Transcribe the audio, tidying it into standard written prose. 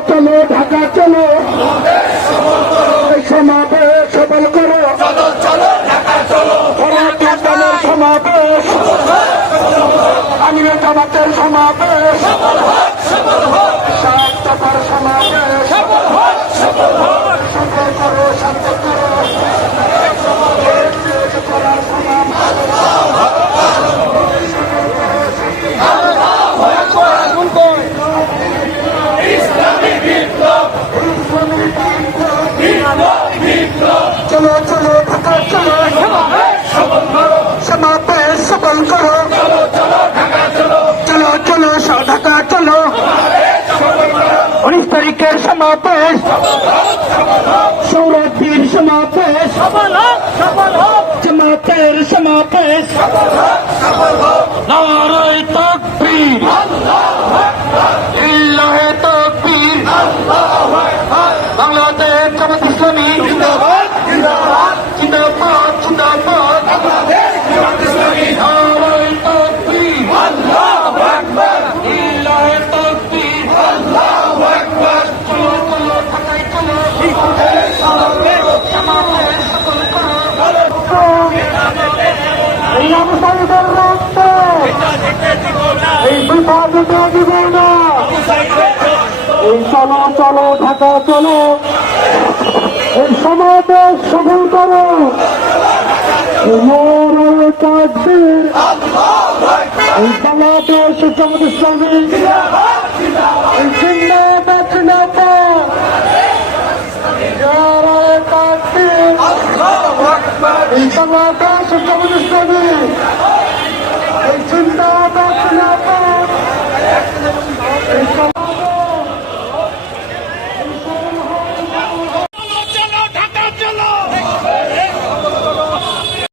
চলো ঢাকা চলো সমাবেশ সফল করো ভারতের সমাবেশ আমিরে জামাতের সমাবেশ সাত দফার সমাবেশ সফল করো শান্ত করো চলো চলো ঢাকা চলো সমাবেশ সফল করো চলো চলো ঢাকা চলো 19 তারিখের সমাবেশ সৌরভীর সমাবেশ জামাতের সমাবেশ নারায়ে তাকবীর লিল্লাহে তাকবীর বাংলাদেশ জামাত ইসলামী জিন্দাবাদ জিন্দাবাদ জিন্দাবাদ জিন্দাবাদ বাংলাদেশ জামাত ইসলামী নারায়ে তাকবীর আল্লাহু আকবার লিল্লাহে তাকবীর আল্লাহু আকবার চলো চলো ঢাকায় চলো সমাবেশ সফল করো এই আবুসাইদের রক্ত এই বিভাগ দিব না এই চলো চলো ঢাকা চলো এই সমাবেশ সফল করো নারায়ে তাকবীর এই বাংলাদেশ জামাত ইসলামী এই জিন্দাবাদ জিন্দাবাদ নারায়ে তাকবীর এই বাংলাদেশ জামাত ইসলামী